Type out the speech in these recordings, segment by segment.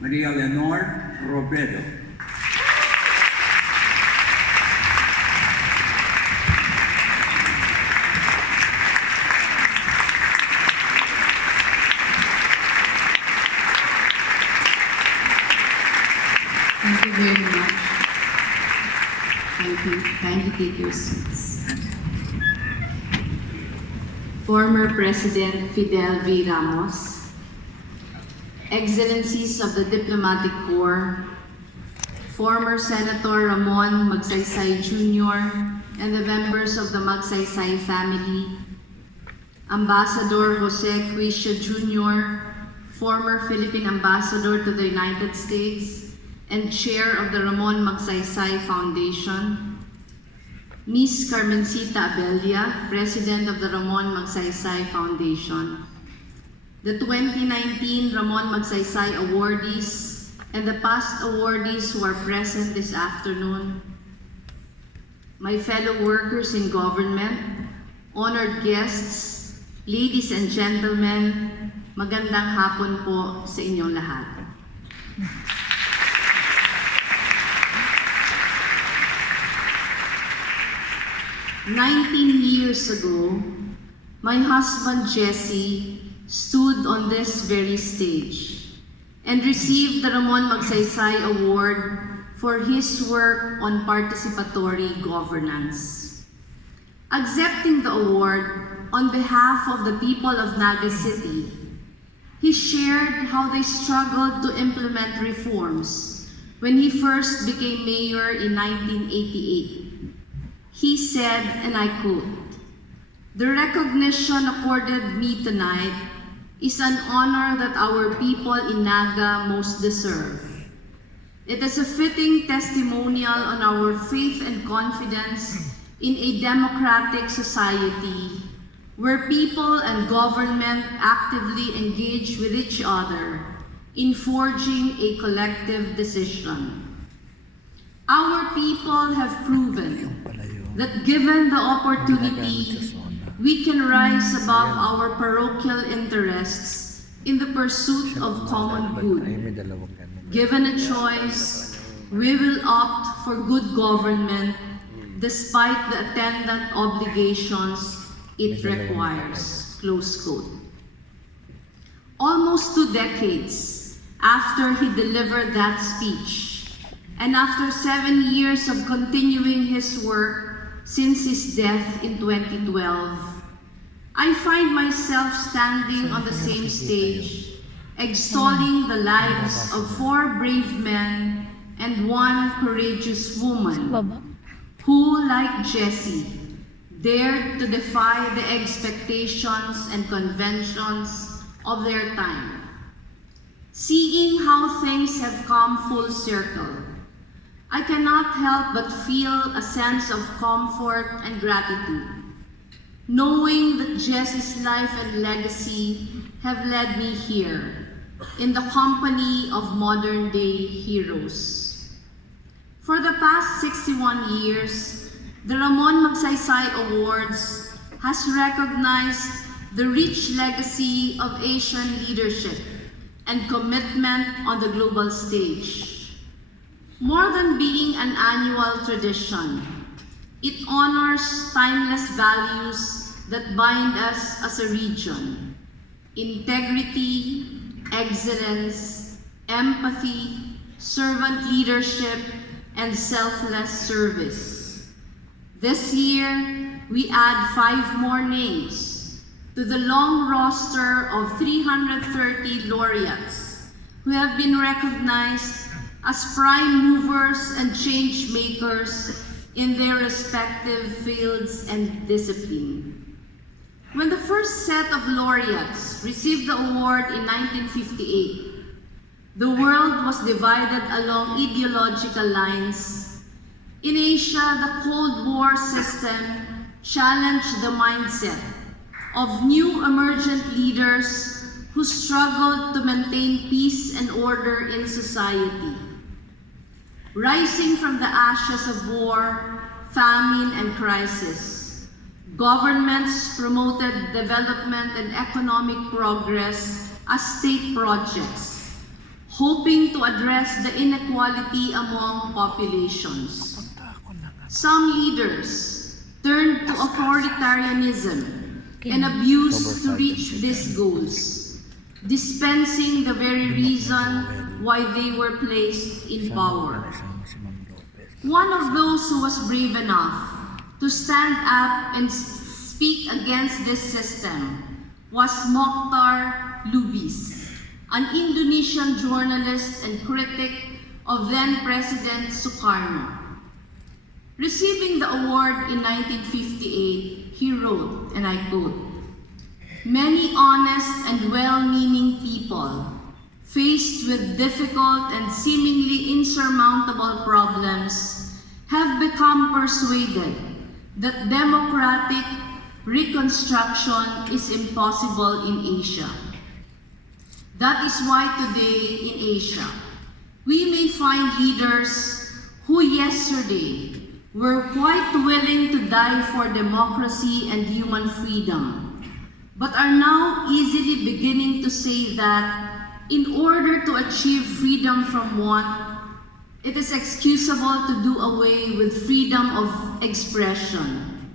Maria Leonor Robredo. Thank you very much. Thank you. Kindly take your seats. Former President Fidel V. Ramos, Excellencies of the Diplomatic Corps, former Senator Ramon Magsaysay Jr., and the members of the Magsaysay family, Ambassador Jose Quisha Jr., former Philippine Ambassador to the United States, and Chair of the Ramon Magsaysay Foundation, Ms. Carmencita Abella, President of the Ramon Magsaysay Foundation, the 2019 Ramon Magsaysay awardees, and the past awardees who are present this afternoon, my fellow workers in government, honored guests, ladies and gentlemen, magandang hapon po sa inyong lahat. "19 years ago, my husband Jesse stood on this very stage and received the Ramon Magsaysay Award for his work on participatory governance. Accepting the award on behalf of the people of Naga City, he shared how they struggled to implement reforms when he first became mayor in 1988. He said, and I quote, "The recognition accorded me tonight is an honor that our people in Naga most deserve. It is a fitting testimonial on our faith and confidence in a democratic society where people and government actively engage with each other in forging a collective decision. Our people have proven that given the opportunity, we can rise above our parochial interests in the pursuit of common good. Given a choice, we will opt for good government despite the attendant obligations it requires." Close quote. Almost 2 decades after he delivered that speech, and after 7 years of continuing his work since his death in 2012, I find myself standing on the same stage, extolling the lives of 4 brave men and 1 courageous woman who, like Jesse, dared to defy the expectations and conventions of their time. Seeing how things have come full circle, I cannot help but feel a sense of comfort and gratitude, knowing that Jesse's life and legacy have led me here, in the company of modern-day heroes. For the past 61 years, the Ramon Magsaysay Awards has recognized the rich legacy of Asian leadership and commitment on the global stage. More than being an annual tradition, it honors timeless values that bind us as a region: integrity, excellence, empathy, servant leadership, and selfless service. This year, we add 5 more names to the long roster of 330 laureates who have been recognized as prime movers and change makers in their respective fields and discipline. When the first set of laureates received the award in 1958, the world was divided along ideological lines. In Asia, the Cold War system challenged the mindset of new emergent leaders who struggled to maintain peace and order in society. Rising from the ashes of war, famine, and crisis, governments promoted development and economic progress as state projects, hoping to address the inequality among populations. Some leaders turned to authoritarianism and abuse to reach these goals, dispensing the very reason why they were placed in power. One of those who was brave enough to stand up and speak against this system was Mokhtar Lubis, an Indonesian journalist and critic of then-President Sukarno. Receiving the award in 1958, he wrote, and I quote, "Many honest and well-meaning people, faced with difficult and seemingly insurmountable problems, have become persuaded that democratic reconstruction is impossible in Asia. That is why today in Asia, we may find leaders who yesterday were quite willing to die for democracy and human freedom, but are now easily beginning to say that in order to achieve freedom from want, it is excusable to do away with freedom of expression,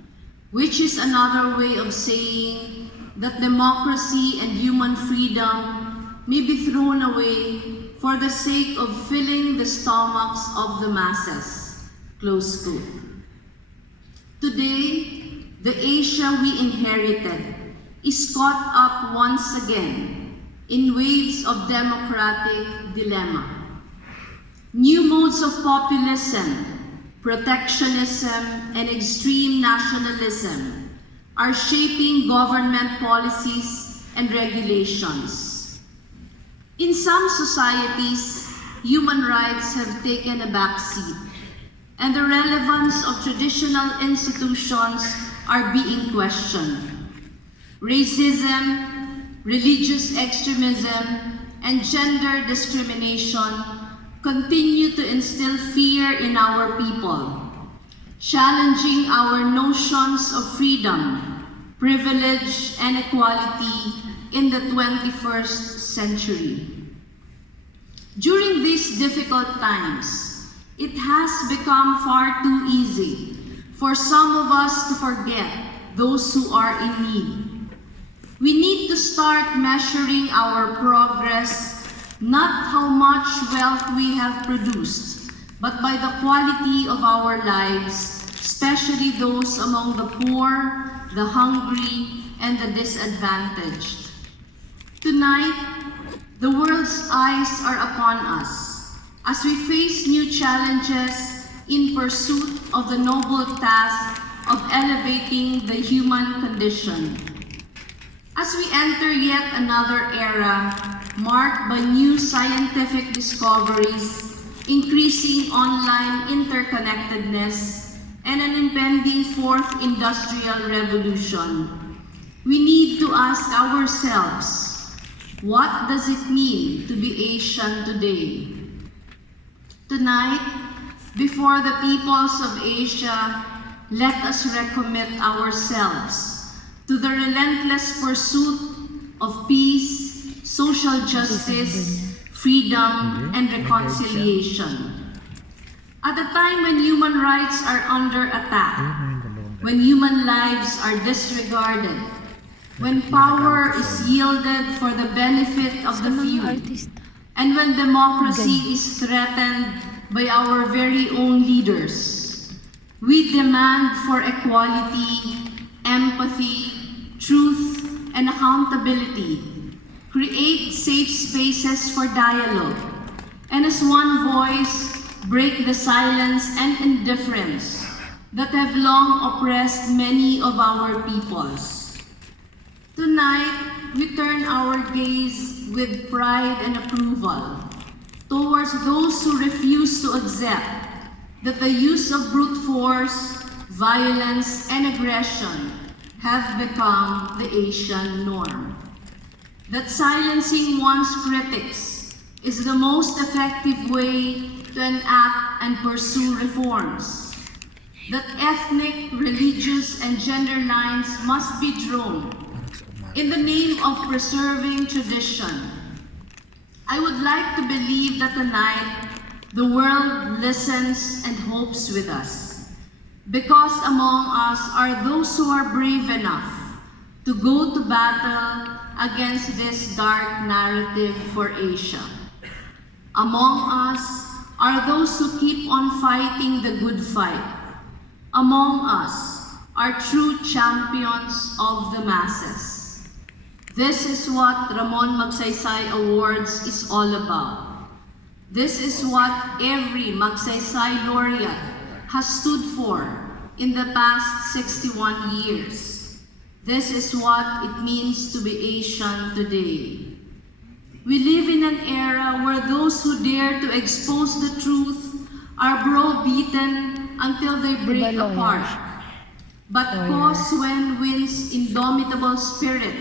which is another way of saying that democracy and human freedom may be thrown away for the sake of filling the stomachs of the masses." Close quote. Today, the Asia we inherited is caught up once again in waves of democratic dilemma. New modes of populism, protectionism, and extreme nationalism are shaping government policies and regulations. In some societies, human rights have taken a backseat, and the relevance of traditional institutions are being questioned. Racism, religious extremism, and gender discrimination continue to instill fear in our people, challenging our notions of freedom, privilege, and equality in the 21st century. During these difficult times, it has become far too easy for some of us to forget those who are in need. We need to start measuring our progress not how much wealth we have produced, but by the quality of our lives, especially those among the poor, the hungry, and the disadvantaged. Tonight, the world's eyes are upon us as we face new challenges in pursuit of the noble task of elevating the human condition. As we enter yet another era marked by new scientific discoveries, increasing online interconnectedness, and an impending fourth industrial revolution, we need to ask ourselves, what does it mean to be Asian today? Tonight, before the peoples of Asia, let us recommit ourselves to the relentless pursuit of peace, social justice, freedom, and reconciliation. At a time when human rights are under attack, when human lives are disregarded, when power is yielded for the benefit of the few, and when democracy is threatened by our very own leaders, we demand for equality, empathy, truth, and accountability. Create safe spaces for dialogue, and as one voice, break the silence and indifference that have long oppressed many of our peoples. Tonight, we turn our gaze with pride and approval towards those who refuse to accept that the use of brute force, violence, and aggression have become the Asian norm. That silencing one's critics is the most effective way to enact and pursue reforms. That ethnic, religious, and gender lines must be drawn in the name of preserving tradition. I would like to believe that tonight the world listens and hopes with us, because among us are those who are brave enough to go to battle against this dark narrative for Asia. Among us are those who keep on fighting the good fight. Among us are true champions of the masses. This is what Ramon Magsaysay Awards is all about. This is what every Magsaysay laureate has stood for in the past 61 years. This is what it means to be Asian today. We live in an era where those who dare to expose the truth are browbeaten until they break apart. But Cause Wen Win's indomitable spirit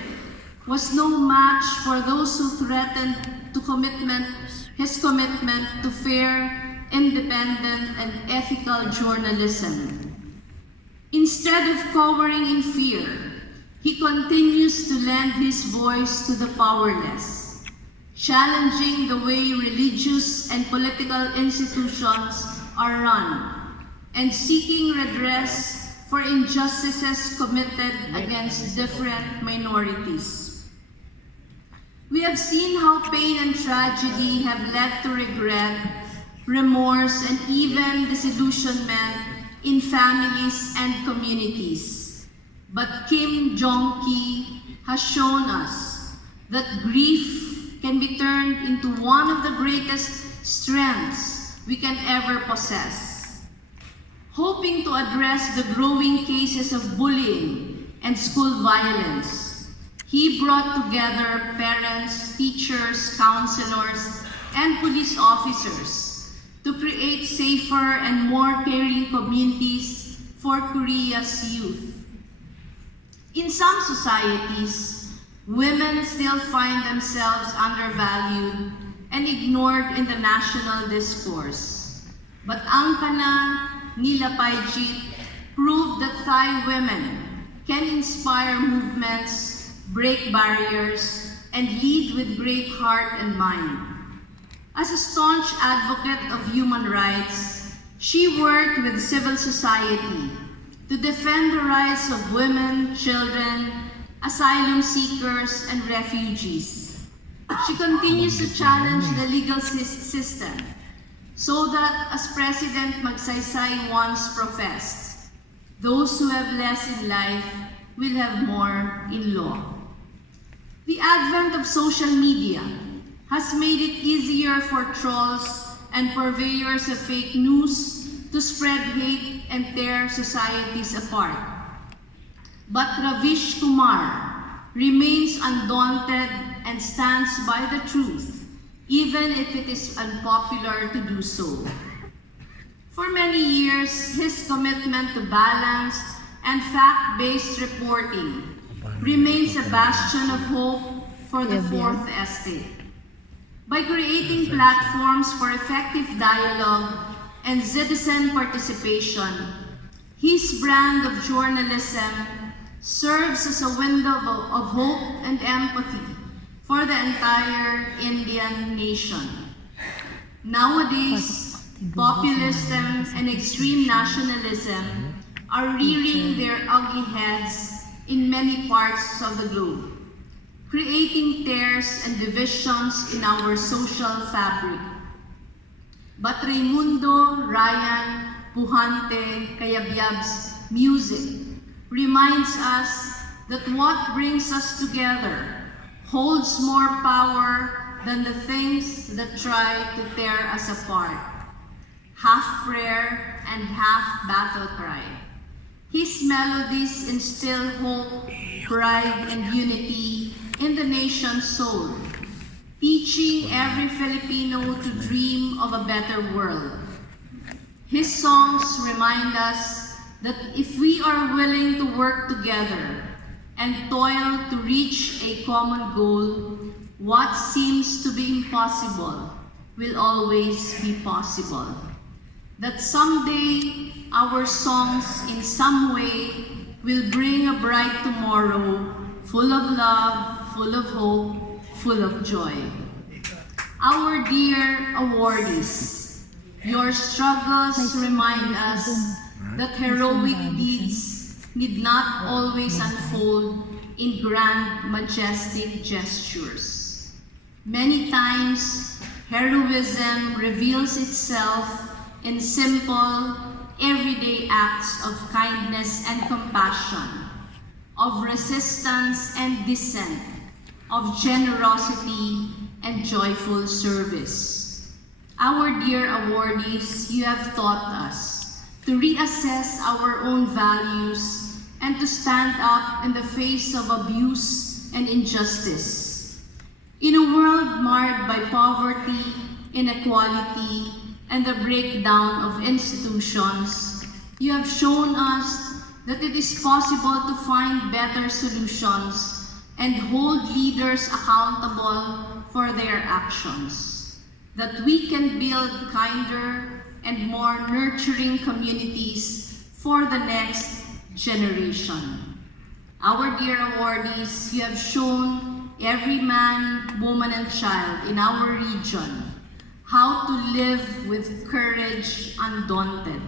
was no match for those who threatened his commitment to fair, independent, and ethical journalism. Instead of cowering in fear, he continues to lend his voice to the powerless, challenging the way religious and political institutions are run, and seeking redress for injustices committed against different minorities. We have seen how pain and tragedy have led to regret, remorse, and even disillusionment in families and communities. But Kim Jong-ki has shown us that grief can be turned into one of the greatest strengths we can ever possess. Hoping to address the growing cases of bullying and school violence, he brought together parents, teachers, counselors, and police officers to create safer and more caring communities for Korea's youth. In some societies, women still find themselves undervalued and ignored in the national discourse. But ang kana nila Paijit proved that Thai women can inspire movements, break barriers, and lead with great heart and mind. As a staunch advocate of human rights, she worked with civil society to defend the rights of women, children, asylum seekers, and refugees. She continues to challenge the legal system so that, as President Magsaysay once professed, those who have less in life will have more in law. The advent of social media has made it easier for trolls and purveyors of fake news to spread hate and tear societies apart. But Ravish Kumar remains undaunted and stands by the truth, even if it is unpopular to do so. For many years, his commitment to balanced and fact-based reporting remains a bastion of hope for the Fourth Estate. By creating platforms for effective dialogue and citizen participation, his brand of journalism serves as a window of hope and empathy for the entire Indian nation. Nowadays, populism and extreme nationalism are rearing their ugly heads in many parts of the globe, creating tears and divisions in our social fabric. But Raimundo, Ryan, Puhante, Kayabyab's music reminds us that what brings us together holds more power than the things that try to tear us apart. Half prayer and half battle cry. His melodies instill hope, pride, and unity in the nation's soul, teaching every Filipino to dream of a better world. His songs remind us that if we are willing to work together and toil to reach a common goal, what seems to be impossible will always be possible. That someday our songs in some way will bring a bright tomorrow, full of love, full of hope, full of joy. Our dear awardees, your struggles remind us that heroic deeds need not always unfold in grand, majestic gestures. Many times, heroism reveals itself in simple, everyday acts of kindness and compassion, of resistance and dissent, of generosity and joyful service. Our dear awardees, you have taught us to reassess our own values and to stand up in the face of abuse and injustice. In a world marred by poverty, inequality, and the breakdown of institutions, you have shown us that it is possible to find better solutions and hold leaders accountable for their actions, that we can build kinder and more nurturing communities for the next generation. Our dear awardees, you have shown every man, woman, and child in our region how to live with courage undaunted.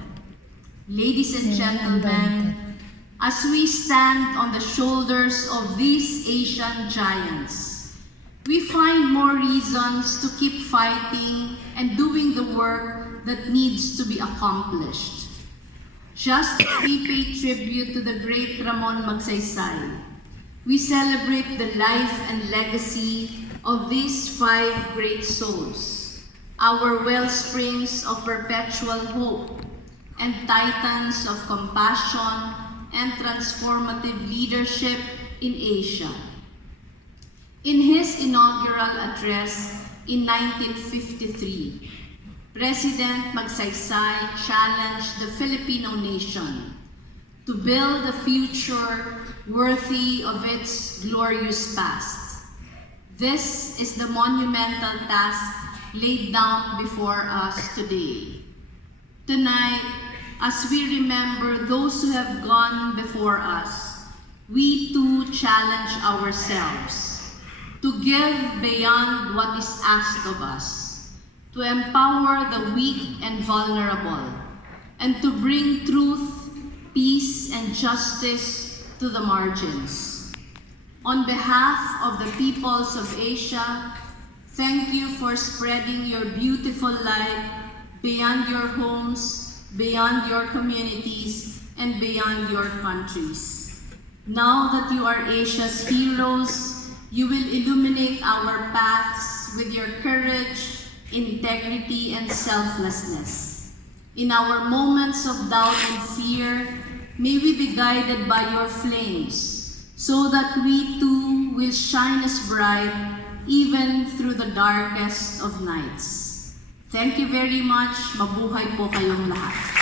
Ladies and gentlemen, as we stand on the shoulders of these Asian giants, we find more reasons to keep fighting and doing the work that needs to be accomplished. Just as we pay tribute to the great Ramon Magsaysay, we celebrate the life and legacy of these 5 great souls, our wellsprings of perpetual hope and titans of compassion and transformative leadership in Asia. In his inaugural address in 1953, President Magsaysay challenged the Filipino nation to build a future worthy of its glorious past. This is the monumental task laid down before us today. Tonight, as we remember those who have gone before us, we too challenge ourselves to give beyond what is asked of us, to empower the weak and vulnerable, and to bring truth, peace, and justice to the margins. On behalf of the peoples of Asia, thank you for spreading your beautiful light beyond your homes, beyond your communities, and beyond your countries. Now that you are Asia's heroes, you will illuminate our paths with your courage, integrity, and selflessness. In our moments of doubt and fear, may we be guided by your flames, so that we too will shine as bright even through the darkest of nights. Thank you very much. Mabuhay po kayong lahat.